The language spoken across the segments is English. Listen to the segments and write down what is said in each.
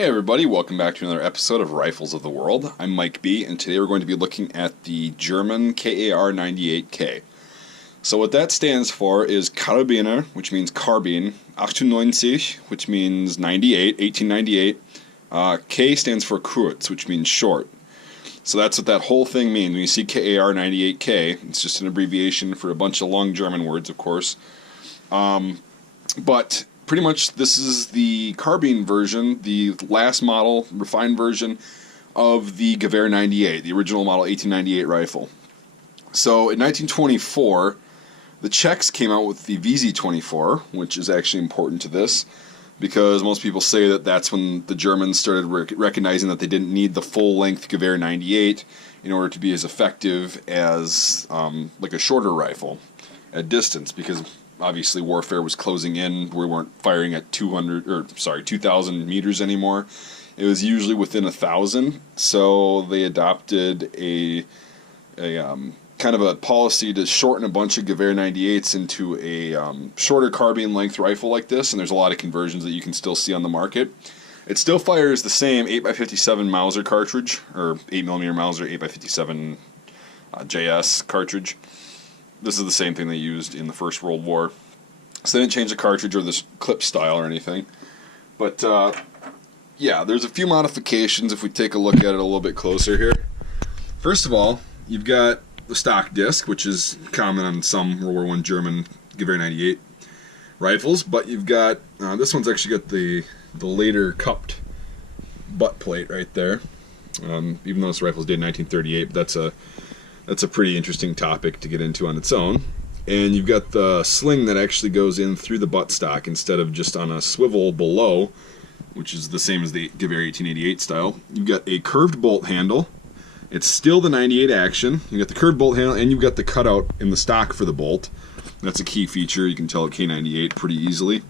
Hey everybody, welcome back to another episode of Rifles of the World. I'm Mike B, and today we're going to be looking at the German KAR98K. So what that stands for is Karabiner, which means carbine, 98, which means 1898. K stands for kurz, which means short. So that's what that whole thing means. When you see KAR98K, it's just an abbreviation for a bunch of long German words, of course. But pretty much this is the carbine version, the last model, refined version of the Gewehr 98, the original model 1898 rifle. So in 1924, the Czechs came out with the VZ24, which is actually important to this, because most people say that that's when the Germans started recognizing that they didn't need the full-length Gewehr 98 in order to be as effective as like a shorter rifle at distance, because obviously warfare was closing in. We weren't firing at 2,000 meters anymore. It was usually within 1,000. So they adopted a kind of a policy to shorten a bunch of Gewehr 98s into a shorter carbine length rifle like this. And there's a lot of conversions that you can still see on the market. It still fires the same 8x57 Mauser cartridge, or 8mm Mauser 8x57 JS cartridge. This is the same thing they used in the First World War. So they didn't change the cartridge or the clip style or anything. But, yeah, there's a few modifications if we take a look at it a little bit closer here. First of all, you've got the stock disc, which is common on some World War I German Gewehr 98 rifles. But you've got, this one's actually got the later cupped butt plate right there. Even though this rifle's dated 1938, but that's a pretty interesting topic to get into on its own. And you've got the sling that actually goes in through the buttstock instead of just on a swivel below, which is the same as the Gewehr 1888 style. You've got a curved bolt handle. It's still the 98 action. You've got the curved bolt handle, and you've got the cutout in the stock for the bolt. That's a key feature. You can tell a K98 pretty easily.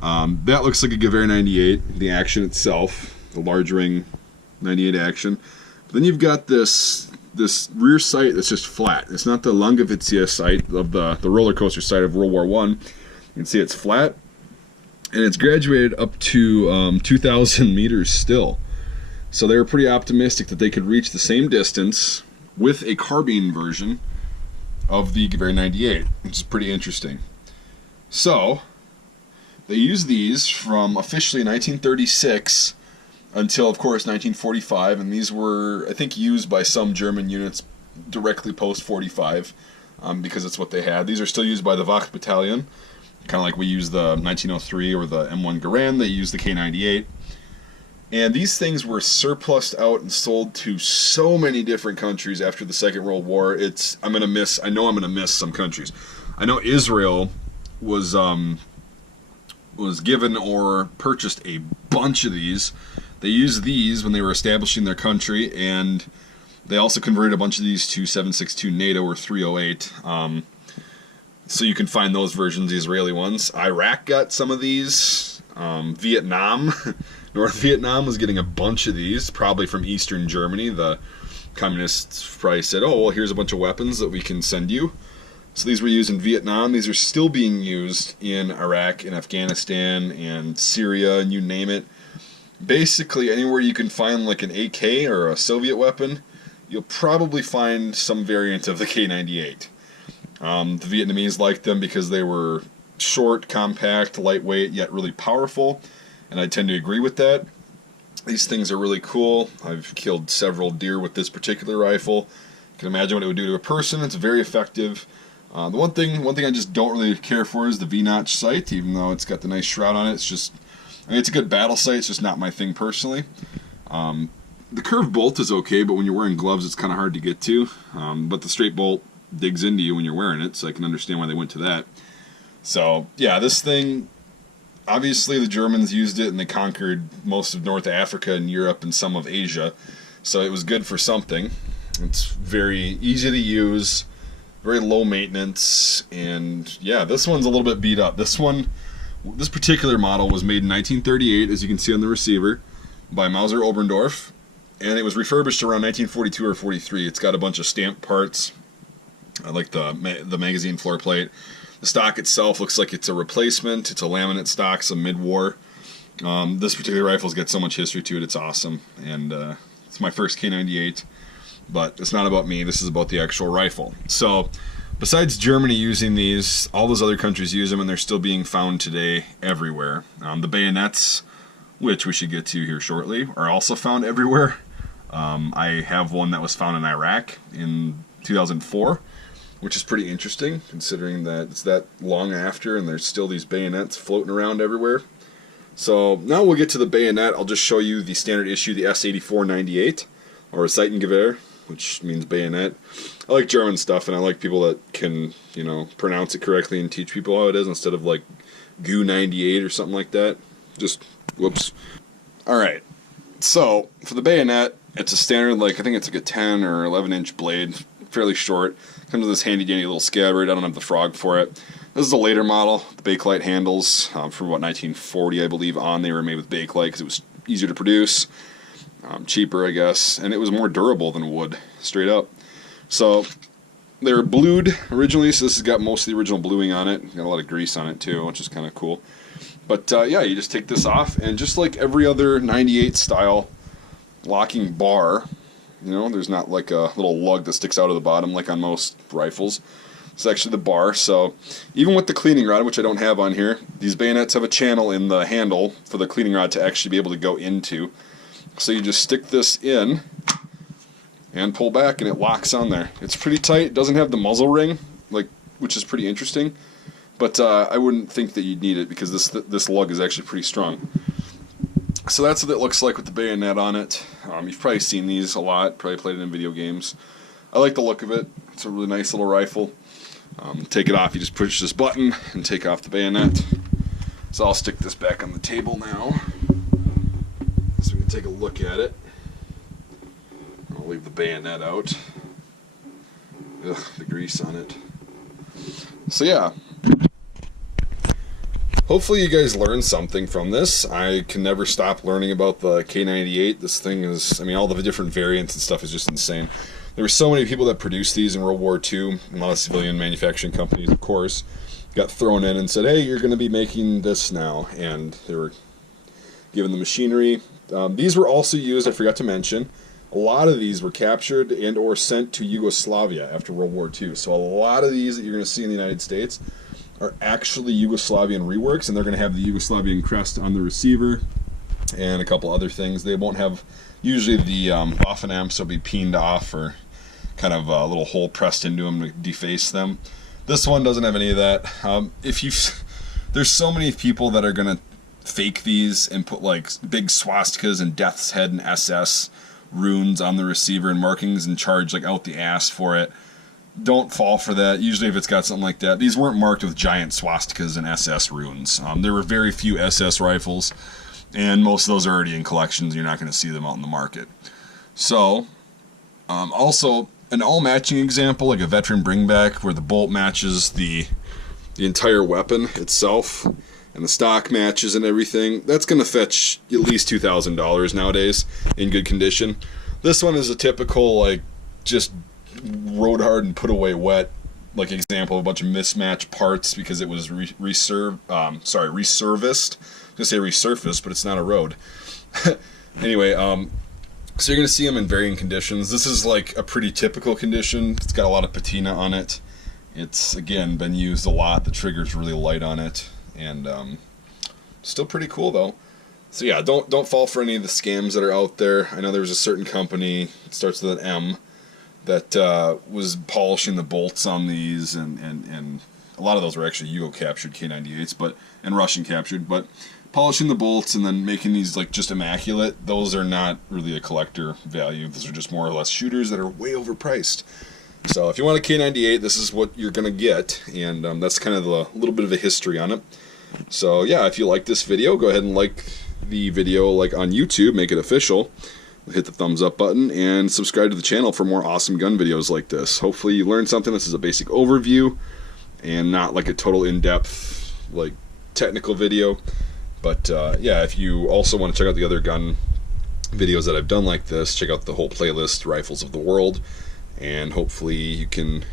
That looks like a Gewehr 98, the action itself, the large ring 98 action. But then you've got this rear sight that's just flat. It's not the Langewitzia sight of the roller coaster sight of World War I. You can see it's flat, and it's graduated up to 2,000 meters still. So they were pretty optimistic that they could reach the same distance with a carbine version of the Gewehr 98, which is pretty interesting. So they used these from officially 1936 until, of course, 1945, and these were, I think, used by some German units directly post-45, because it's what they had. These are still used by the Wacht Battalion, kind of like we use the 1903 or the M1 Garand. They use the K98. And these things were surplused out and sold to so many different countries after the Second World War. I know I'm gonna miss some countries. I know Israel was given or purchased a bunch of these. They used these when they were establishing their country, and they also converted a bunch of these to 7.62 NATO or 308. So you can find those versions, the Israeli ones. Iraq got some of these. Vietnam, North Vietnam was getting a bunch of these, probably from Eastern Germany. The communists probably said, oh, well, here's a bunch of weapons that we can send you. So these were used in Vietnam. These are still being used in Iraq and Afghanistan and Syria, and you name it. Basically, anywhere you can find like an AK or a Soviet weapon, you'll probably find some variant of the K98. The Vietnamese liked them because they were short, compact, lightweight, yet really powerful, and I tend to agree with that. These things are really cool. I've killed several deer with this particular rifle. You can imagine what it would do to a person. It's very effective. The one thing I just don't really care for is the V-notch sight, even though it's got the nice shroud on it. It's just, it's a good battle sight. It's just not my thing personally. The curved bolt is okay, but when you're wearing gloves, it's kind of hard to get to. But the straight bolt digs into you when you're wearing it, so I can understand why they went to that. So, yeah, this thing, obviously the Germans used it and they conquered most of North Africa and Europe and some of Asia, so it was good for something. It's very easy to use, very low maintenance, and yeah, this one's a little bit beat up. This particular model was made in 1938, as you can see on the receiver, by Mauser Oberndorf, and it was refurbished around 1942 or 43. It's got a bunch of stamped parts, like the magazine floor plate. The stock itself looks like it's a replacement. It's a laminate stock, some mid-war. This particular rifle's got so much history to it, it's awesome, and it's my first K98, but it's not about me, this is about the actual rifle. So, besides Germany using these, all those other countries use them, and they're still being found today everywhere. The bayonets, which we should get to here shortly, are also found everywhere. I have one that was found in Iraq in 2004, which is pretty interesting, considering that it's that long after, and there's still these bayonets floating around everywhere. So now we'll get to the bayonet. I'll just show you the standard issue, the S8498, or Seitengewehr, which means bayonet. I like German stuff, and I like people that can, you know, pronounce it correctly and teach people how it is instead of like GU98 or something like that. Just, whoops. Alright, so for the bayonet, it's a standard, like, I think it's like a 10 or 11 inch blade, fairly short. Comes with this handy dandy little scabbard. I don't have the frog for it. This is a later model. The Bakelite handles from about 1940, I believe, on. They were made with Bakelite because it was easier to produce, cheaper, I guess, and it was more durable than wood, straight up. So they were blued originally, so this has got most of the original bluing on it. Got a lot of grease on it too, which is kind of cool. But yeah, you just take this off, and just like every other 98 style locking bar, you know, there's not like a little lug that sticks out of the bottom like on most rifles. It's actually the bar, so even with the cleaning rod, which I don't have on here, these bayonets have a channel in the handle for the cleaning rod to actually be able to go into. So you just stick this in and pull back, and it locks on there. It's pretty tight. It doesn't have the muzzle ring, like, which is pretty interesting, but I wouldn't think that you'd need it because this lug is actually pretty strong. So that's what it looks like with the bayonet on it. You've probably seen these a lot, probably played it in video games. I like the look of it. It's a really nice little rifle. Take it off, you just push this button and take off the bayonet. So I'll stick this back on the table now so we can take a look at it. I'll leave the bayonet out. Ugh, the grease on it. So yeah, hopefully you guys learned something from this. I can never stop learning about the K98. This thing is, I mean, all the different variants and stuff is just insane. There were so many people that produced these in World War II. A lot of civilian manufacturing companies, of course, got thrown in and said, hey, you're going to be making this now. And they were given the machinery. These were also used, I forgot to mention, a lot of these were captured and or sent to Yugoslavia after World War II. So a lot of these that you're going to see in the United States are actually Yugoslavian reworks, and they're going to have the Yugoslavian crest on the receiver and a couple other things. They won't have usually the Waffen amps will be peened off or kind of a little hole pressed into them to deface them. This one doesn't have any of that. There's so many people that are gonna fake these and put like big swastikas and Death's Head and SS runes on the receiver and markings and charge like out the ass for it. Don't fall for that. Usually if it's got something like that, these weren't marked with giant swastikas and SS runes. There were very few SS rifles, and most of those are already in collections. You're not going to see them out in the market. So, also, an all-matching example, like a veteran bringback, where the bolt matches the entire weapon itself, and the stock matches and everything, that's going to fetch at least $2,000 nowadays in good condition. This one is a typical, like, just rode hard and put away wet, like example, a bunch of mismatched parts because it was reserviced. I was going to say resurfaced, but it's not a road. Anyway, so you're going to see them in varying conditions. This is like a pretty typical condition. It's got a lot of patina on it. It's, again, been used a lot. The trigger's really light on it, and still pretty cool though. So yeah, don't fall for any of the scams that are out there. I know there was a certain company, it starts with an M, that was polishing the bolts on these, and a lot of those were actually Yugo-captured K98s, and Russian-captured, but polishing the bolts and then making these like just immaculate, those are not really a collector value. Those are just more or less shooters that are way overpriced. So if you want a K98, this is what you're going to get, and that's kind of a little bit of a history on it. So yeah, if you like this video, go ahead and like the video like on YouTube, make it official. Hit the thumbs up button and subscribe to the channel for more awesome gun videos like this. Hopefully you learned something. This is a basic overview and not like a total in-depth like technical video. But yeah, if you also want to check out the other gun videos that I've done like this, check out the whole playlist, Rifles of the World, and hopefully you can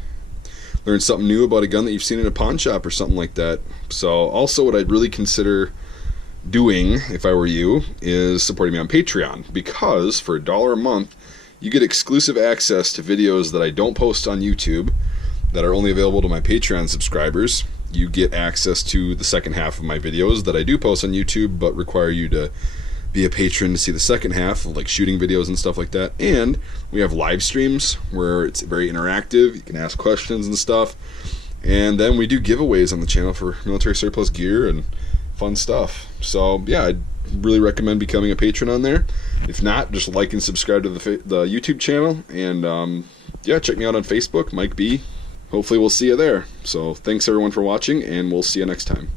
learn something new about a gun that you've seen in a pawn shop or something like that. So also what I'd really consider doing, if I were you, is supporting me on Patreon, because for $1 a month, you get exclusive access to videos that I don't post on YouTube that are only available to my Patreon subscribers. You get access to the second half of my videos that I do post on YouTube, but require you to be a patron to see the second half, like shooting videos and stuff like that. And we have live streams where it's very interactive. You can ask questions and stuff. And then we do giveaways on the channel for military surplus gear and fun stuff. So yeah, I'd really recommend becoming a patron on there. If not, just like and subscribe to the YouTube channel. And yeah, check me out on Facebook, Mike B. Hopefully we'll see you there. So thanks everyone for watching, and we'll see you next time.